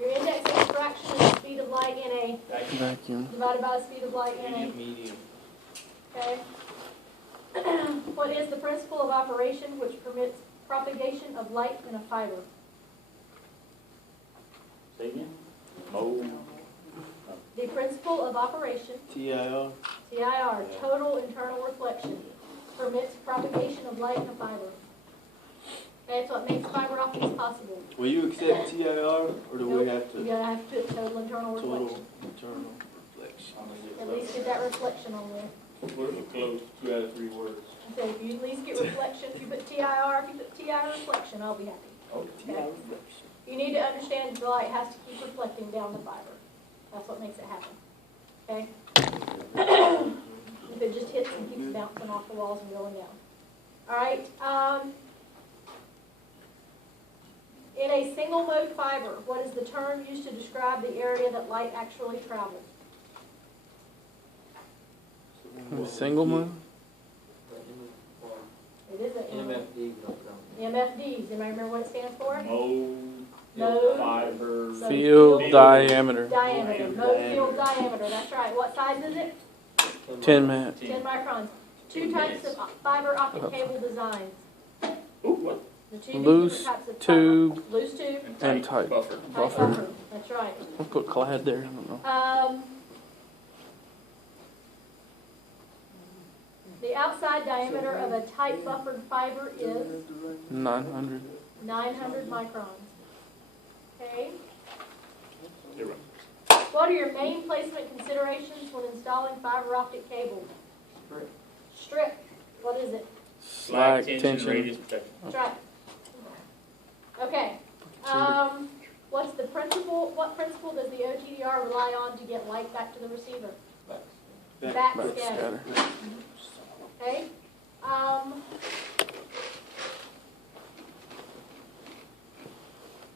Your index of refraction is the speed of light in a vacuum divided by the speed of light in a medium. okay. What is the principle of operation which permits propagation of light in a fiber? Say again? Mode. The principle of operation, TIR. TIR, total internal reflection, permits propagation of light in a fiber. Okay, that's what makes fiber optics possible. Will you accept TIR, or do we have You to gotta have to put total internal reflection. total internal reflection? At least get that reflection on there. We're close, 2 out of 3 words. So if you at least get reflection, if you put TIR, if you put TI reflection, I'll be happy. Oh, Okay. You need to understand the light has to keep reflecting down the fiber. That's what makes it happen. Okay? If it just hits and keeps bouncing off the walls and going down. Alright, in a single mode fiber, what is the term used to describe the area that light actually travels? Single mode? It is a MFD. MFDs. Anybody remember what it stands for? Mode, Mode, fiber, so Field diameter. diameter. Mode field diameter. That's right. What size is it? 10 minutes. 10 microns. 2 types of fiber optic cable designs. Ooh, what? The two Loose different types of tube fiber. Loose tube. and tight. Buffer. Tight Buffer. buffer. That's right. I'll put clad there. I don't know. The outside diameter of a tight buffered fiber is 900. 900 microns. Okay. You're right. What are your main placement considerations when installing fiber optic cable? Strip. What is it? Slack tension, tension. radius protection. That's right. Okay. What's the principle? What principle does the OTDR rely on to get light back to the receiver? Backscatter. Backscatter. Okay.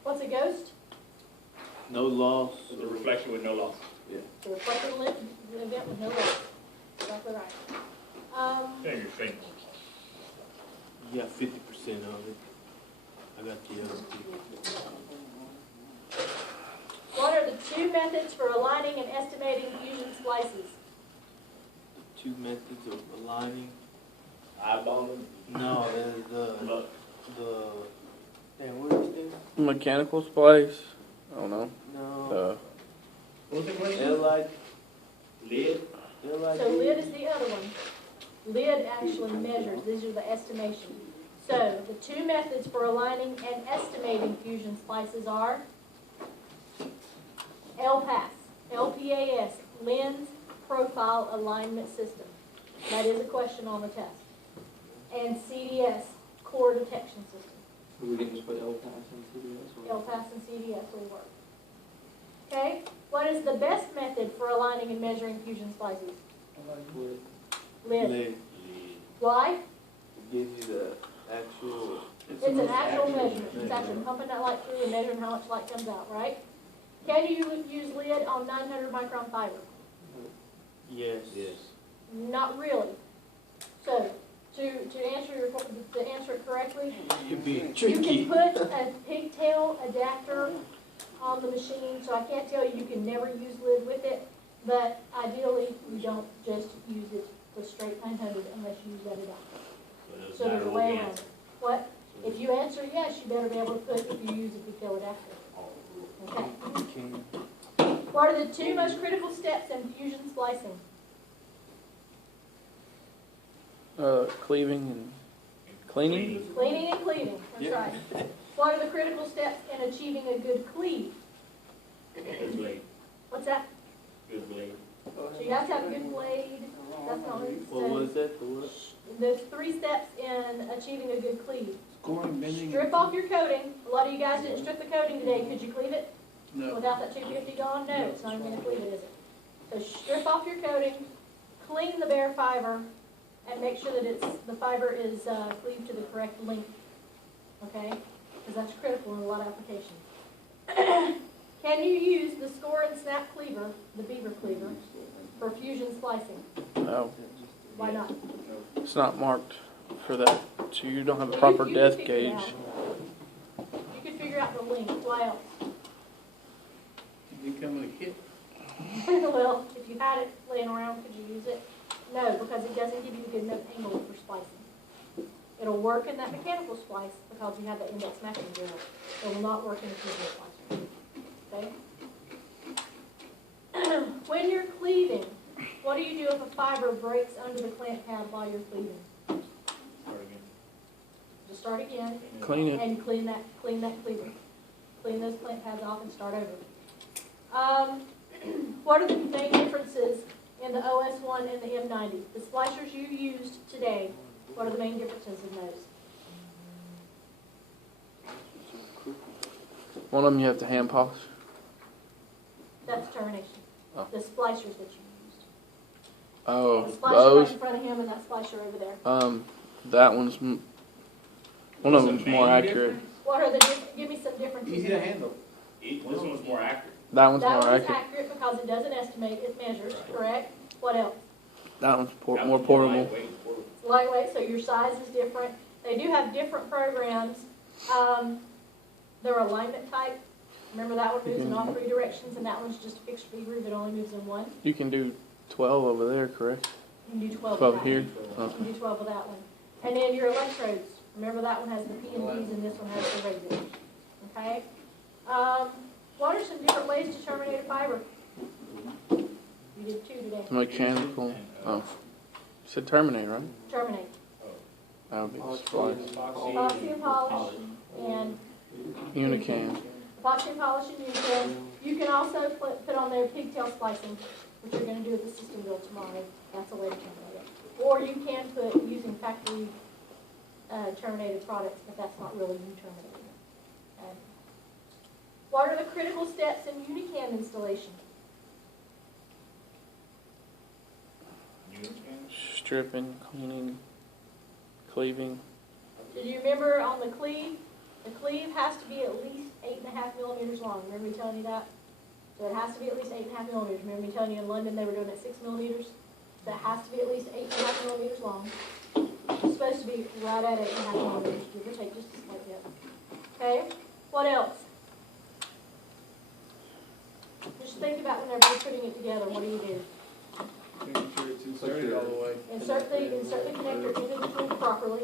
What's a ghost? No loss. The reflection with no loss. The reflected event with no loss. Exactly right. Yeah, your fingers. You got 50% of it. I got the other 50. What are the 2 methods for aligning and estimating fusion splices? The 2 methods of aligning. Eyeballing. No, Look. damn, what is this? Mechanical splice? I don't know. No. What's the question? L-like. Lid. L-like. So lid is the other one. Lid actually measures. These are the estimation. So the 2 methods for aligning and estimating fusion splices are LPAS, LPAS, Lens Profile Alignment System. That is a question on the test. And CDS, Core Detection System. We can just put LPAS and CDS. LPAS and CDS will work. Okay, what is the best method for aligning and measuring fusion splices? Lid. Lid. Why? It gives you the actual. It's an actual measurement. It's actually pumping that light through and measuring how much light comes out, right? Can you use lid on 900 micron fiber? Yes. Not really. So, to answer it correctly, You're being you tricky. can put a pigtail adapter on the machine, so I can't tell you can never use lid with it, but ideally you don't just use it with straight 900 unless you use that adapter. So there's a way around it. What? If you answer yes, you better be able to put if you use a pigtail adapter. Okay. What are the 2 most critical steps in fusion splicing? Cleaving and cleaning? Cleaning and cleaving. That's Yeah. right. What are the critical steps in achieving a good cleave? Good blade. What's that? Good blade. So you have to have a good blade. That's not what it What was says. that? The what? There's 3 steps in achieving a good cleave. Scoring, bending. Strip off your coating. A lot of you guys didn't strip the coating today. Could you cleave it? No. Without that 250 gone? No, it's not even going to cleave it, is it? So strip off your coating, clean the bare fiber, and make sure that the fiber is cleaved to the correct length. Okay? Because that's critical in a lot of applications. Can you use the score and snap cleaver, the beaver cleaver, for fusion splicing? No, Why not? it's not marked for that, so you don't have a You- proper you depth can figure it gauge. out. You can figure out the length, why else? You come with a kit? Well, if you had it laying around, could you use it? No, because it doesn't give you a good enough angle for splicing. It'll work in that mechanical splice because you have the index matching drill. It will not work in a fusion splicer. Okay? When you're cleaving, what do you do if a fiber breaks under the clamp pad while you're cleaving? Start again. Just start again Clean it. and clean that cleaver. Clean those clamp pads off and start over. What are the main differences in the OS1 and the M90? The splicers you used today, what are the main differences in those? One of them you have to hand polish. That's termination. Oh. The splicers that you used. Oh, The splicer right those. in front of him and that splicer over there. That one's one of What's the them's more main accurate. What are the, give me some differences. Easy to handle. This one's more accurate. That one's That more one's accurate. accurate because it doesn't estimate, it measures, Right. correct? What else? That one's That more one's portable. lightweight and portable. Lightweight, so your size is different. They do have different programs. Their alignment type, remember that one moves in all three directions, and that one's just a fixed figure that only moves in one. You can do 12 over there, correct? You can do 12 with 12 that here. one. You can do 12 with that one. And then your electrodes, remember that one has the P and Ds and this one has the regular. Okay? What are some different ways to terminate a fiber? You did two today. Mechanical. Oh, you said terminate, right? Terminate. That would be Oh, splice. Epoxy and polish and Unicam. epoxy and polish and unicam. You can also put on there pigtail splicing, which you're gonna do at the system build tomorrow. That's a way to terminate it. Or you can put using factory, terminated products, but that's not really you terminating it. Okay. What are the critical steps in unicam installation? Stripping, cleaning, cleaving. Did you remember on the cleave? The cleave has to be at least 8.5 millimeters long. Remember me telling you that? So it has to be at least 8.5 millimeters. Remember me telling you in London they were doing it 6 millimeters? So it has to be at least 8.5 millimeters long. It's supposed to be right at 8.5 millimeters, give or take just a slight bit. Okay? What else? Just think about whenever you're putting it together, what do you do? Making sure it's inserted all the way. Insert the connector into the tool properly.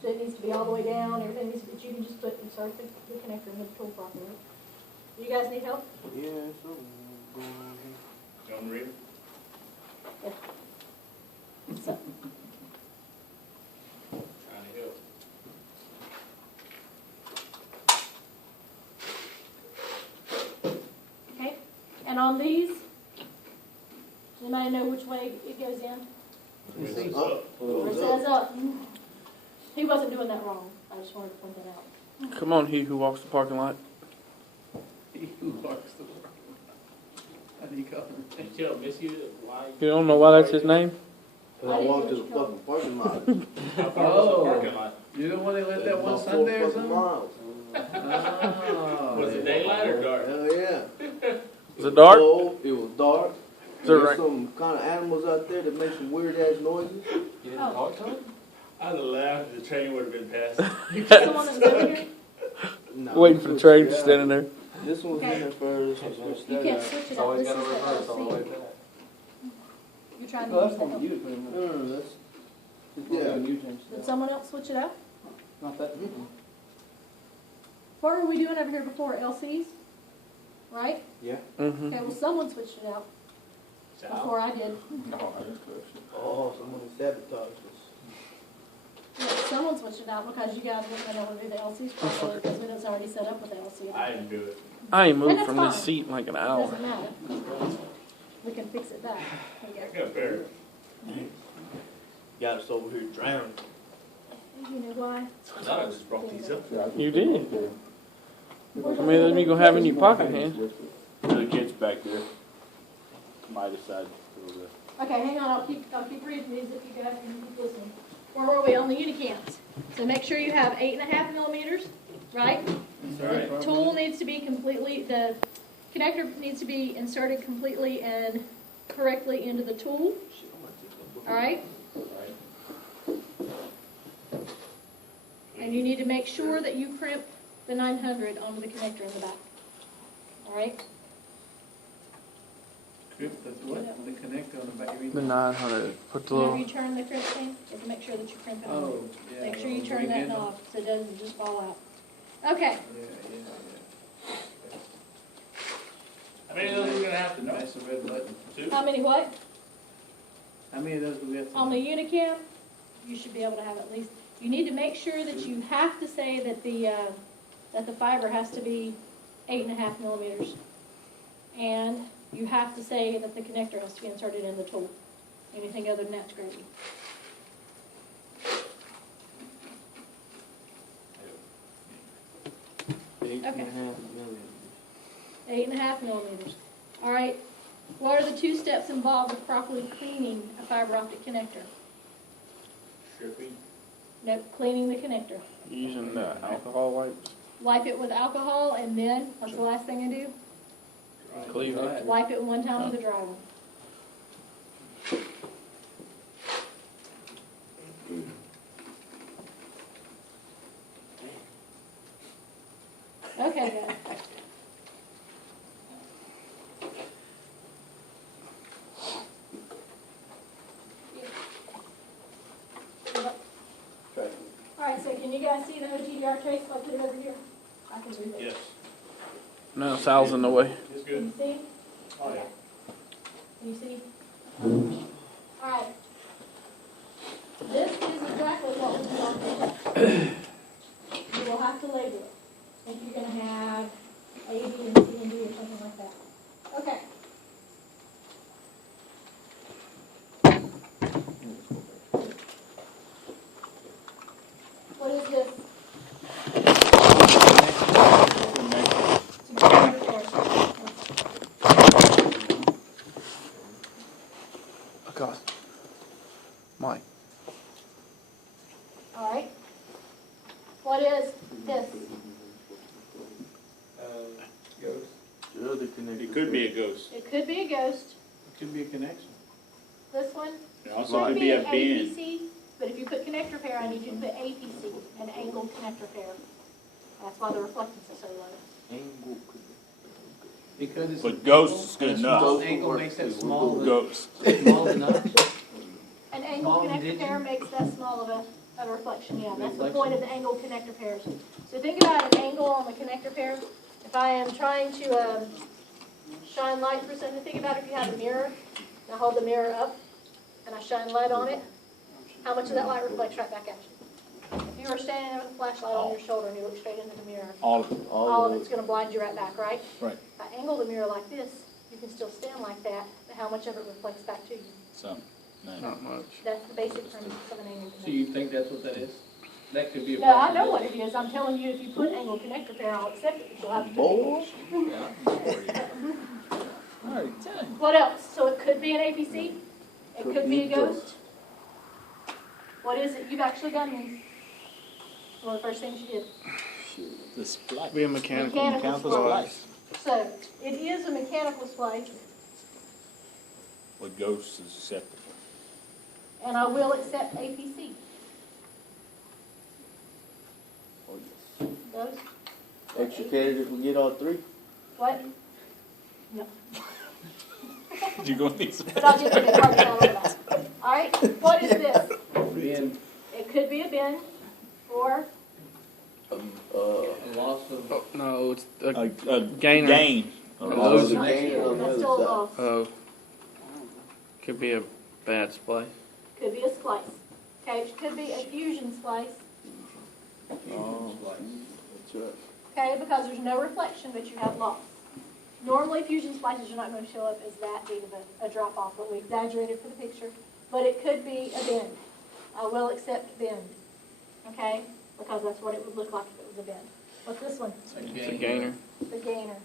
So it needs to be all the way down, everything needs to be, you can just insert the connector into the tool properly. You guys need help? Yeah, John Reed? So, Trying to help. okay, and on these, does anybody know which way it goes in? It's up. Where it says up. He wasn't doing that wrong, I just wanted to point that out. Come on, he who walks the parking lot. He who walks the world. How do you call him? Did you tell Missy why? You don't know why that's his name? And I walked to the fucking parking lot. How far was the Oh. parking lot? You the one that let that one About Sunday 4 or fucking something? miles. Oh. Was it daylight or dark? Hell yeah. Is it dark? Cold, it was dark. Is it There's right? some kind of animals out there that make some weird ass noises. You didn't talk to him? I'd have laughed if the train would have been passed. Is the one that's over here? Nah, Waiting for the train, just yeah. standing there. This one was in there first. I switched You that can't out. switch It's it out, always this got is a the reverse all the way LC. back. You're trying to No, use that's the one L. you to put in No, there. no, that's, It's one yeah. you changed Did that. someone else switch it out? Not that. What were we doing over here before, LCs? Right? Mm-hmm. Okay, well, someone switched it out before I did. Oh, someone sabotaged us. Yeah, someone switched it out because you guys weren't able to do the LCs properly because it was already set up with the LC. I didn't do it. I ain't And moved that's from this fine. seat in like an It hour. doesn't matter. We can fix it back. Okay. I got fair. Got us over here drowned. You know why? I thought I just brought these up. You did. I mean, let me go have in your pocket, man. The kid's back there. My side. Okay, hang on, I'll keep reading these if you guys can keep listening. Where were we? On the unicams. So make sure you have 8.5 millimeters, right? The tool needs to be completely, the connector needs to be inserted completely in correctly into the tool, all right? And you need to make sure that you crimp the 900 onto the connector in the back, all right? Crimp the what? The connector on the back. The 900. Put the Whenever little. you turn the crimp thing, you have to make sure that you crimp it on. Oh, yeah. Make sure you turn ring that handle. knob so it doesn't just fall out. Okay, Yeah. How many of those are we gonna have to know? That's the red button. Two? how many what? How many of those do we have to On the know? Unicam, you should be able to have at least, you need to make sure that you have to say that the fiber has to be 8.5 millimeters. And you have to say that the connector has to be inserted in the tool. Anything other than that's gravy. Eight and a Okay. half million. 8.5 millimeters. All right, what are the 2 steps involved with properly cleaning a fiber optic connector? Stripping. Nope, cleaning the connector. Using the alcohol wipes. Wipe it with alcohol and then, what's the last thing I do? Clean it. Right. Wipe it one time with a dryer. Okay, guys. Alright, so can you guys see the OTDR trace if I put it over here? I can read it. Yes. No, Sal's in the way. It's Can good. you see? Oh, yeah. Can you see? Alright. This is exactly what will be on there. You will have to label it. I think you're gonna have A, B, and C, and D, or something like that. Okay. What is this? Oh, God. Mike. All right. What is this? Ghost. The other connector. It could be a ghost. It could be a ghost. It could be a connection. This one It also could could be a an bin. APC, but if you put connector pair, I need you to put APC, an angled connector pair. That's why the reflectance is so low. Angle could Because it's. But ghost is good enough. Small angle makes that small, Ghost. small enough. An angled Small connector pair digit? makes that small of a reflection, yeah, that's the Reflection. point of the angled connector pairs. So think about an angle on the connector pair. If I am trying to shine light through something, think about if you have a mirror, and I hold the mirror up, and I shine light on it, how much of that light reflects right back at you? If you were standing there with a flashlight on your shoulder and you look straight into the mirror, All of it. all of it's gonna blind you right back, right? Right. If I angle the mirror like this, you can still stand like that, but how much of it reflects back to you? Some. No. Not much. That's the basic premise of an angled So connector. you think that's what that is? That could be a. No, I know what it is, I'm telling you, if you put angled connector pair, I'll accept it, but you'll have to. Bowl? Alright, tell him. What else? So it could be an APC, it could be a ghost. What is it? You've actually done these. One of the first things you did. The splice. Be a mechanical. Mechanical splice. So, it is a mechanical splice, What ghost is acceptable. and I will accept APC. Ghost? Extra credit if we get all three. What? No. You gonna need some? But I'll get the big part out of that. All right, what is this? Bin, It could be a bin, or a loss of. Oh, no, it's a A gainer. gain. Oh, Those the are- gain on the that's other still a side. loss. Oh. Could be a bad splice. Could be a splice. Okay, it could be a fusion splice. Oh, that's right. Okay, because there's no reflection, but you have loss. Normally, fusion splices are not going to show up as that big of a drop-off, but we exaggerated for the picture. But it could be a bend. I will accept bend, okay? Because that's what it would look like if it was a bend. What's this one? It's a gainer. The gainer.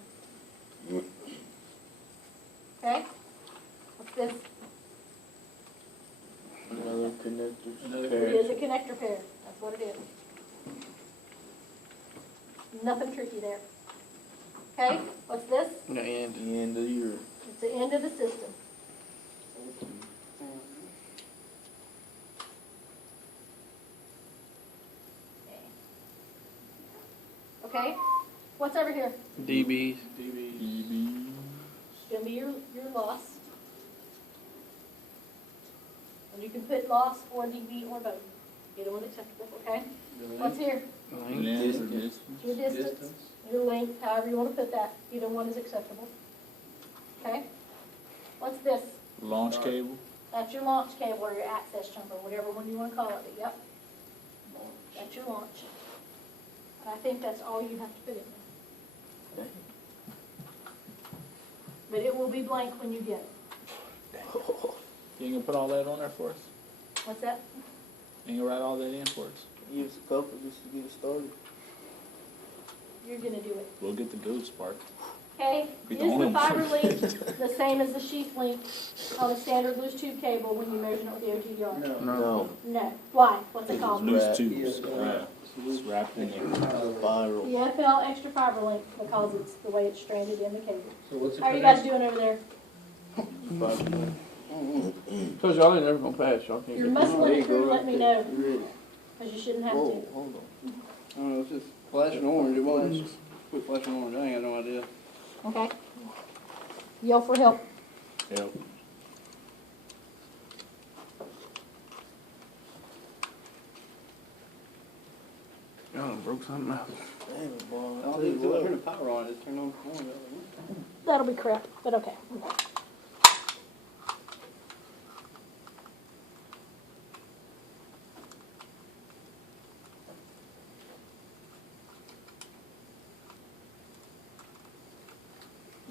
Okay? What's this? Another connector. Another pair. It is a connector pair. That's what it is. Nothing tricky there. Okay? What's this? The end. The end of your. It's the end of the system. okay? What's over here? DBs. It's gonna be your loss. And you can put loss or DB or both. Either one acceptable, okay? What's here? Distance. Your distance, your length, however you wanna put that. Either one is acceptable. Okay? What's this? Launch cable. That's your launch cable or your access jumper, whatever one you wanna call it, but yep. That's your launch. And I think that's all you have to put in there. But it will be blank when you get it. You gonna put all that on there for us? What's that? You gonna write all that in for us? Give us a couple just to get it started. You're gonna do it. We'll get the ghost part. Okay? Be Is the only the one. fiber link the same as the sheath link on a standard loose tube cable when you measure it with the OTDR? No. No. Why? What's it called? Loose Wrap. tubes. Yeah. It's wrapped in there. Spiral. The FL extra fiber link because it's the way it's stranded in the cable. So what's the How are you guys doing over there? Cause y'all ain't never gonna pass, y'all can't You're get muscling it through, let me know, You ready? because you shouldn't have Whoa, to. hold on. I don't know, it's just flashing orange, it was. Quit flashing orange, I ain't got no idea. Okay? Yell for help. Yep. Y'all done broke something out. Damn it, boy. I don't think it's turn the power on, it's turned on. That'll be crap, but okay.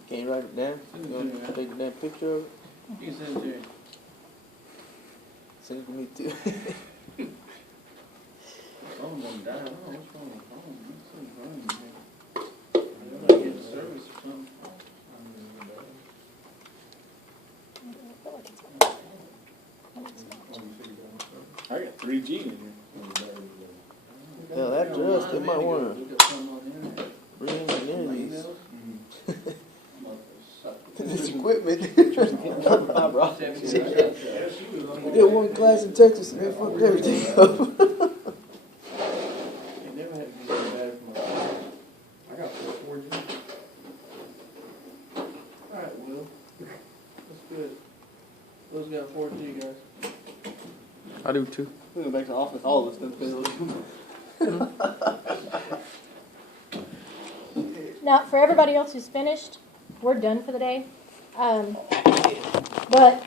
Can you write it down? You want to take a damn picture of it? You can send it to her. Send it to me too. Phone won't die. I don't know what's wrong with the phone. It's so burning here. I don't know, get service or something. I got 3G in here. Hell, after us, they might want We got something on the internet. to bring in their these. This This equipment. Fiber optic. We did one class in Texas and they fucked everything up. It never had to be so bad for my phone. I got 4G. Alright, Will. That's good. Will's got 4G, guys. I do too. We go back to the office, all of us done Now, for everybody else who's finished, we're done for the day. But